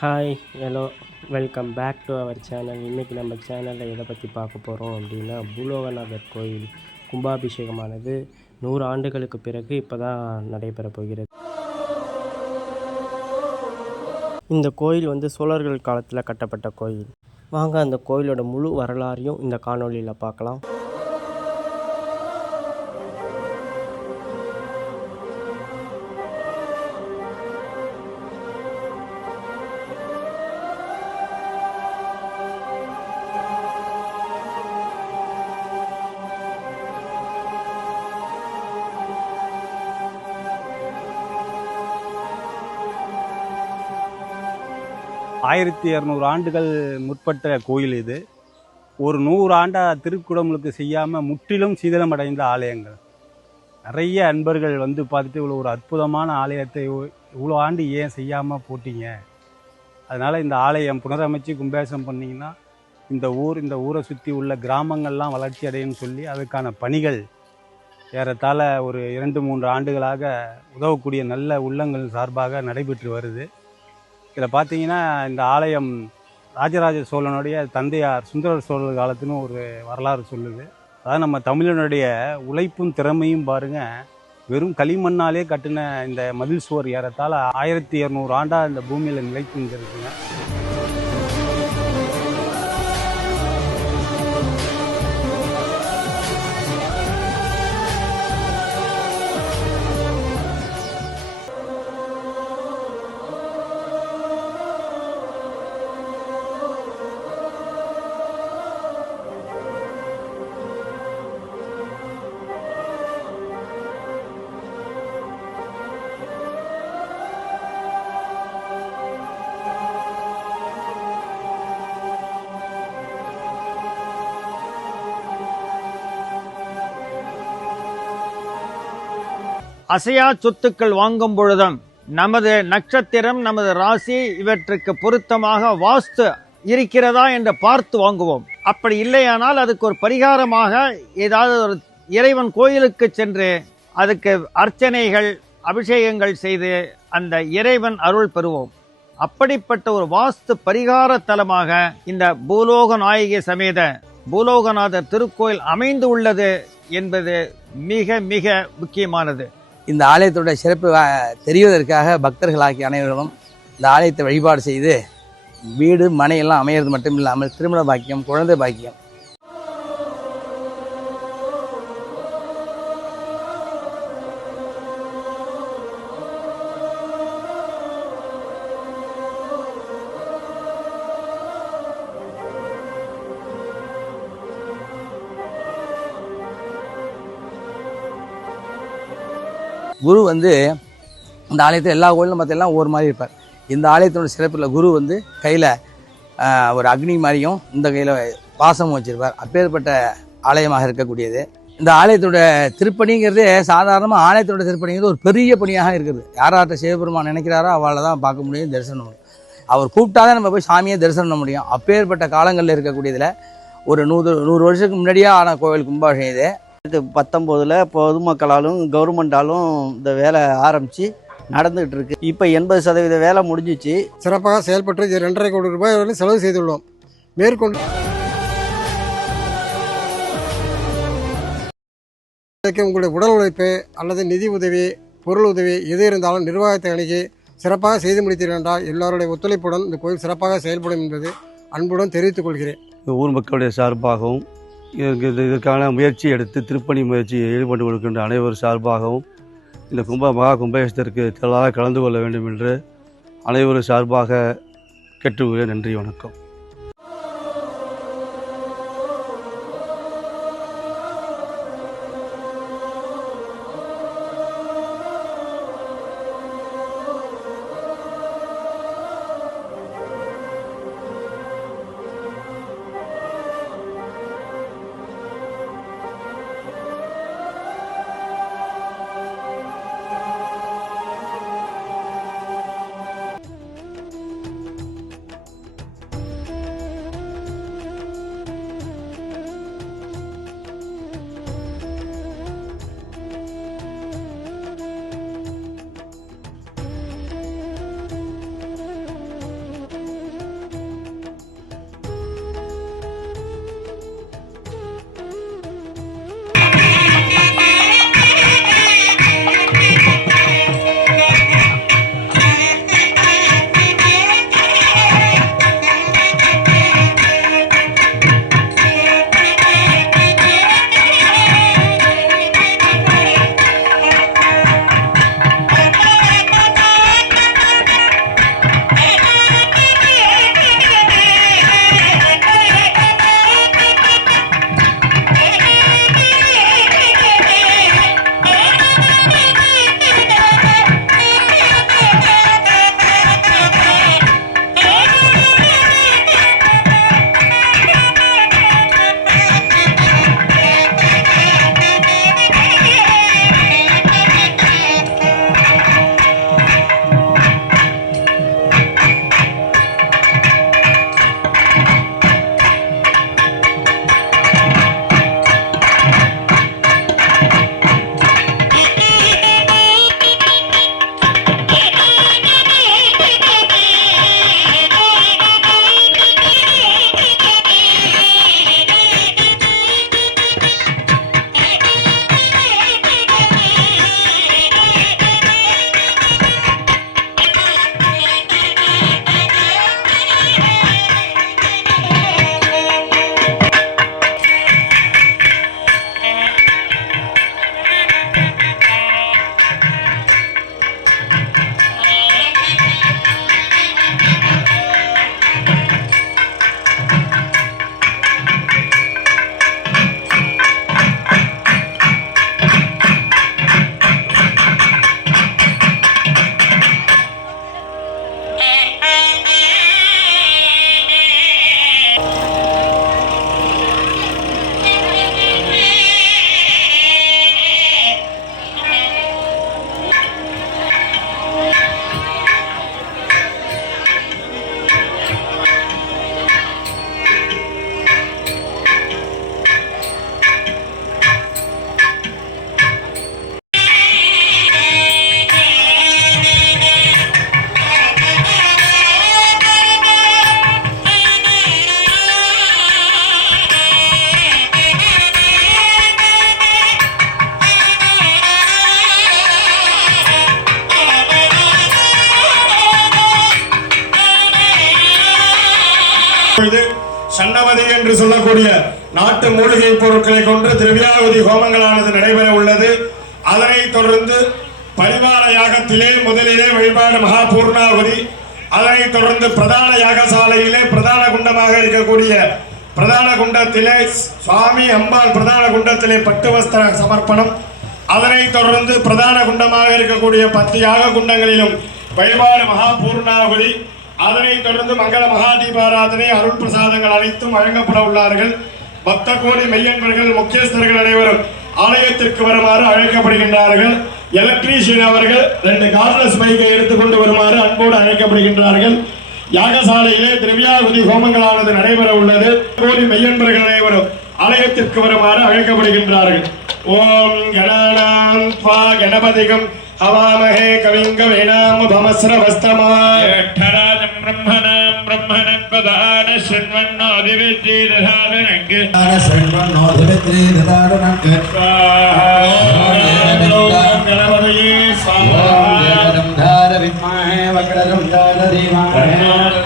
Hi hello welcome back to our channel. இன்றைக்கி நம்ம சேனலில் எதை பற்றி பார்க்க போகிறோம் அப்படின்னா, பூலோகநாதர் கோயில் கும்பாபிஷேகமானது 100 ஆண்டுகளுக்கு பிறகு இப்போ தான் நடைபெற போகிறது. இந்த கோயில் சோழர்கள் காலத்தில் கட்டப்பட்ட கோயில். வாங்க அந்த கோயிலோட முழு வரலாறையும் இந்த காணொளியில் பார்க்கலாம். ஆயிரத்தி 200 ஆண்டுகள் முற்பட்ட கோயில் இது. ஒரு 100 ஆண்டா திருக்குடமுழுக்கு செய்யாமல் முற்றிலும் சீதளமடைந்த ஆலயங்கள். நிறைய அன்பர்கள் பார்த்துட்டு இவ்வளோ ஒரு அற்புதமான ஆலயத்தை இவ்வளோ ஆண்டு ஏன் செய்யாமல் போட்டீங்க, அதனால் இந்த ஆலயம் புனரமைச்சு கும்பாபிஷேகம் பண்ணிங்கன்னா இந்த ஊரை சுற்றி உள்ள கிராமங்கள்லாம் வளர்ச்சி அடையும்னு சொல்லி அதுக்கான பணிகள் ஏறத்தாழ ஒரு 2-3 ஆண்டுகளாக உதவக்கூடிய நல்ல உள்ளங்கள் சார்பாக நடைபெற்று வருது. இதில் பார்த்தீங்கன்னா இந்த ஆலயம் ராஜராஜ சோழனுடைய தந்தையார் சுந்தர சோழர் காலத்துன்னு ஒரு வரலாறு சொல்லுது. அதாவது நம்ம தமிழனுடைய உழைப்பும் திறமையும் பாருங்கள், வெறும் களிமண்ணாலே கட்டின இந்த மதில் சுவர் ஏறத்தாழ 1200 ஆண்டாக இந்த பூமியில் நிலைத்து இருக்குங்க. அசையா சொத்துக்கள் வாங்கும் பொழுதும் நமது நட்சத்திரம், நமது ராசி இவற்றுக்கு பொருத்தமாக வாஸ்து இருக்கிறதா என்று பார்த்து வாங்குவோம். அப்படி இல்லையானால் அதுக்கு ஒரு பரிகாரமாக ஏதாவது ஒரு இறைவன் கோயிலுக்கு சென்று அதுக்கு அர்ச்சனைகள், அபிஷேகங்கள் செய்து அந்த இறைவன் அருள் பெறுவோம். அப்படிப்பட்ட ஒரு வாஸ்து பரிகார தலமாக இந்த பூலோக நாயகி சமேத பூலோகநாதர் திருக்கோயில் அமைந்து உள்ளது என்பது மிக மிக முக்கியமானது. இந்த ஆலயத்தோட சிறப்பு தெரிவதற்காக பக்தர்களாகிய அனைவர்களும் இந்த ஆலயத்தை வழிபாடு செய்து வீடு மனையெல்லாம் அமையிறது மட்டும் இல்லாமல் திருமண பாக்கியம், குழந்தை பாக்கியம், குரு இந்த ஆலயத்தில் எல்லா கோயிலும் பார்த்தெல்லாம் ஒவ்வொரு மாதிரி இருப்பார். இந்த ஆலயத்தோட சிறப்பில் குரு கையில் ஒரு அக்னி மாதிரியும் இந்த கையில் பாசமும் வச்சுருப்பார். அப்பேற்பட்ட ஆலயமாக இருக்கக்கூடியது. இந்த ஆலயத்தோட திருப்பணிங்கிறது சாதாரணமாக ஆலயத்தோட திருப்பணிங்கிறது ஒரு பெரிய பணியாக இருக்குது. யார்கிட்ட சிவபெருமான் நினைக்கிறாரோ அவளை தான் பார்க்க முடியும், தரிசனம் முடியும். அவர் கூப்பிட்டாதான் நம்ம போய் சாமியை தரிசனம் பண்ண முடியும். அப்பேற்பட்ட காலங்களில் இருக்கக்கூடியதில் ஒரு 100 வருஷத்துக்கு முன்னாடியே ஆன கோவில் கும்பாபிஷேகம் இது. 2019 பொதுமக்களாலும் கவர்மெண்டாலும் இந்த வேலை ஆரம்பித்து நடந்துகிட்டு இருக்கு. இப்போ 80% வேலை முடிஞ்சிச்சு. சிறப்பாக செயல்பட்டு 2.5 கோடி ரூபாய் வரை செலவு செய்துள்ளோம். மேற்கொண்டு உங்களுடைய உடல் உழைப்பு அல்லது நிதி உதவி, பொருள் உதவி எது இருந்தாலும் நிர்வாகத்தை அணுகி சிறப்பாக செய்து முடித்தீர்கள் என்றால் எல்லாருடைய ஒத்துழைப்புடன் இந்த கோயில் சிறப்பாக செயல்படும் என்பது அன்புடன் தெரிவித்துக் கொள்கிறேன். ஊர் மக்களுடைய சார்பாகவும் இதற்கான முயற்சி எடுத்து திருப்பணி முயற்சியில் ஈடுபட்டு கொடுக்கின்ற அனைவர் சார்பாகவும் இந்த மகா கும்பாபிஷேகத்திற்கு திரளாக கலந்து கொள்ள வேண்டும் என்று அனைவரும் சார்பாக கேட்டுக்கொள்கிறேன். நன்றி, வணக்கம். சன்னமதி என்று சொல்லக்கூடிய நாட்டு மூலிகை பொருட்களை கொண்டு திரவியாவதி ஹோமங்களானது நடைபெற உள்ளது. அதனைத் தொடர்ந்து பரிவார யாகத்திலே முதலிலே வழிபாடு மகா பூர்ணாவதி, அதனைத் தொடர்ந்து பிரதான யாகசாலையிலே பிரதான குண்டமாக இருக்கக்கூடிய பிரதான குண்டத்திலே சுவாமி அம்பாள் பிரதான குண்டத்திலே பட்டு வஸ்திர சமர்ப்பணம், அதனைத் தொடர்ந்து பிரதான குண்டமாக இருக்கக்கூடிய 10 யாக குண்டங்களிலும் வழிபாடு மகா பூர்ணாவதி, அதனைத் தொடர்ந்து மங்கள மகா தீபாராதனை அருள் பிரசாதங்கள் அனைத்தும் வழங்கப்பட உள்ளார்கள். பக்த கோடி மெய்யன்பர்கள் முக்கியஸ்தர்கள் அனைவரும் ஆலயத்திற்கு வருமாறு அழைக்கப்படுகின்றார்கள். எலக்ட்ரீஷியன் அவர்கள் 2 கார்லஸ் பைக்கை எடுத்துக்கொண்டு வருமாறு அன்போடு அழைக்கப்படுகின்றார்கள். யாகசாலையிலே திரவியாவதி ஹோமங்களானது நடைபெற உள்ளது. கோடி மெய்யன்பர்கள் அனைவரும் ஆலயத்திற்கு வருமாறு அழைக்கப்படுகின்றார்கள். ஓம் கணானாம் த்வா கணபதிகம் ஹவாமஹே கவிங்க வேணாம் உபமஸ்ரவஸ்தமாய யட்டராஜம் பிரம்மணாம் பிரம்மணத்வதான ஸ்ரண்வன்னோதிவித்ரி ததாரணங்க ஸ்ரண்வன்னோதிவித்ரி ததாரணங்க ஓம் கணபதியே ஸ்வாஹா ஓம் தார வித்மஹே வக்ரம் தார தீமஹே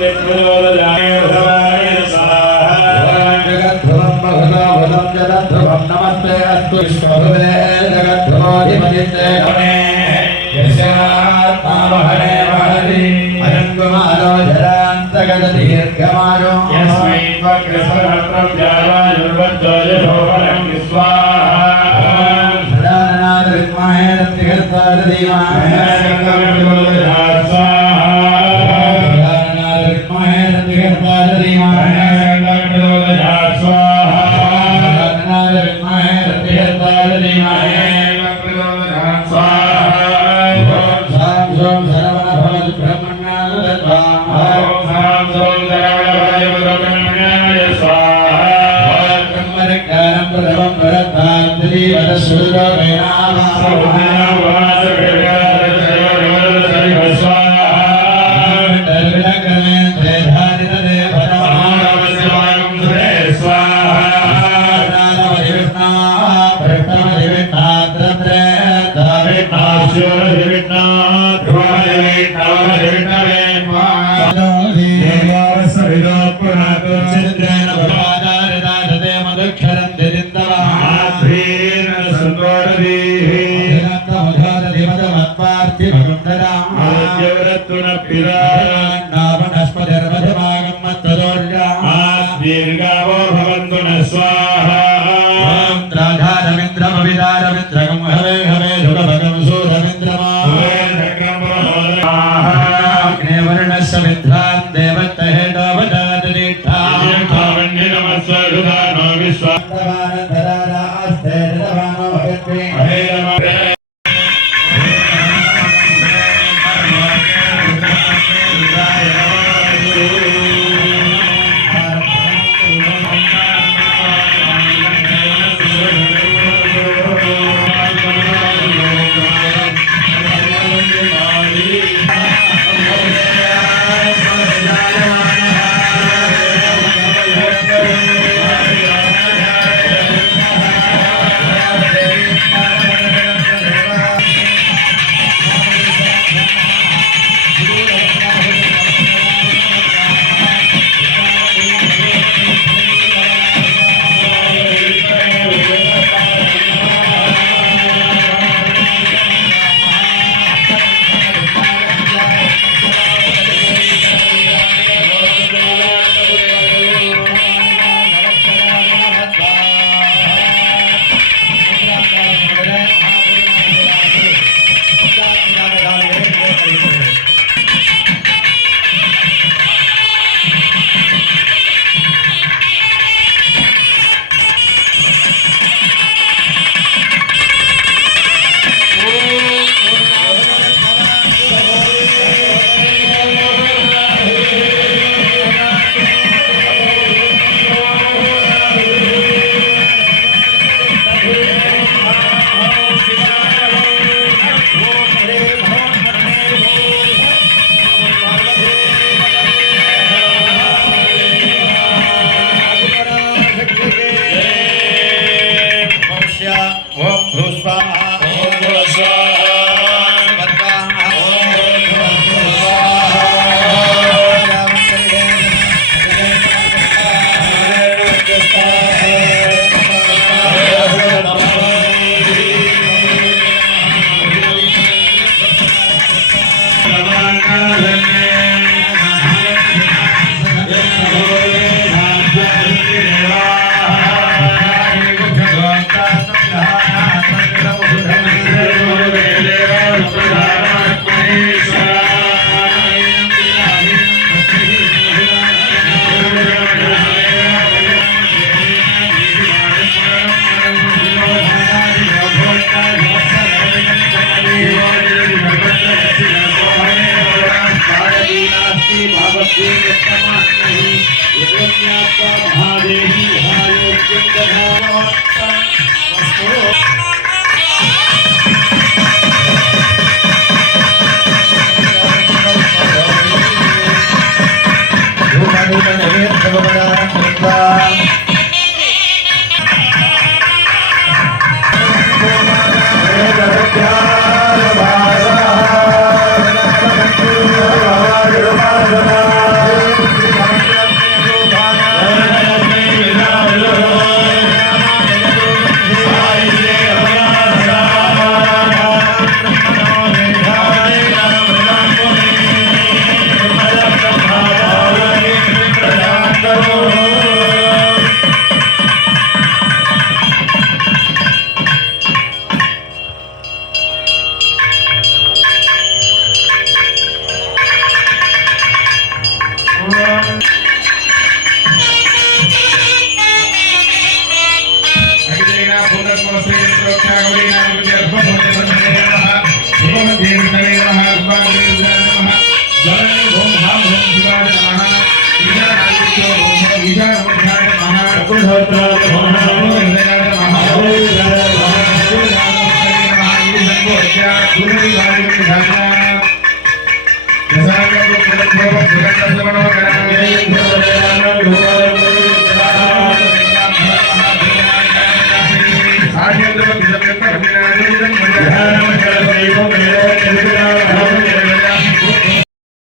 தன்னோதயாய ஸ்வாஹா ஜகத்வம் பகவதம் ஜலத்வம் நமஸ்தே அஸ்து விஷ்ணுவே ஜகத்வோதிபதித்தே கணே यस्यात्मावहने महति अनन्तमानो जरान्तगतदीर्घमायो यस्मै वक्रसहस्रं जायायुर्वज्जोयशोभनं स्वाहा सदाननाद विद्महे रत्तिकर्तार धीमहि स्वाहा सदाननाद विद्महे रत्तिकर्तार धीमहि स्वाहा सदाननाद विद्महे रत्तिकर्तार धीमहि दीर्घावो भवन्तु न स्वाहा रविन्द्रमविदारविन्द्रगं हवे हवे जुगभगं सूरविन्द्रमा अग्नेवर्णस्य विद्वान् देवत्तहे नमस्वरुदानो विश्वान्तवानधरारास्ते धरवानो भगत्वे Gracias.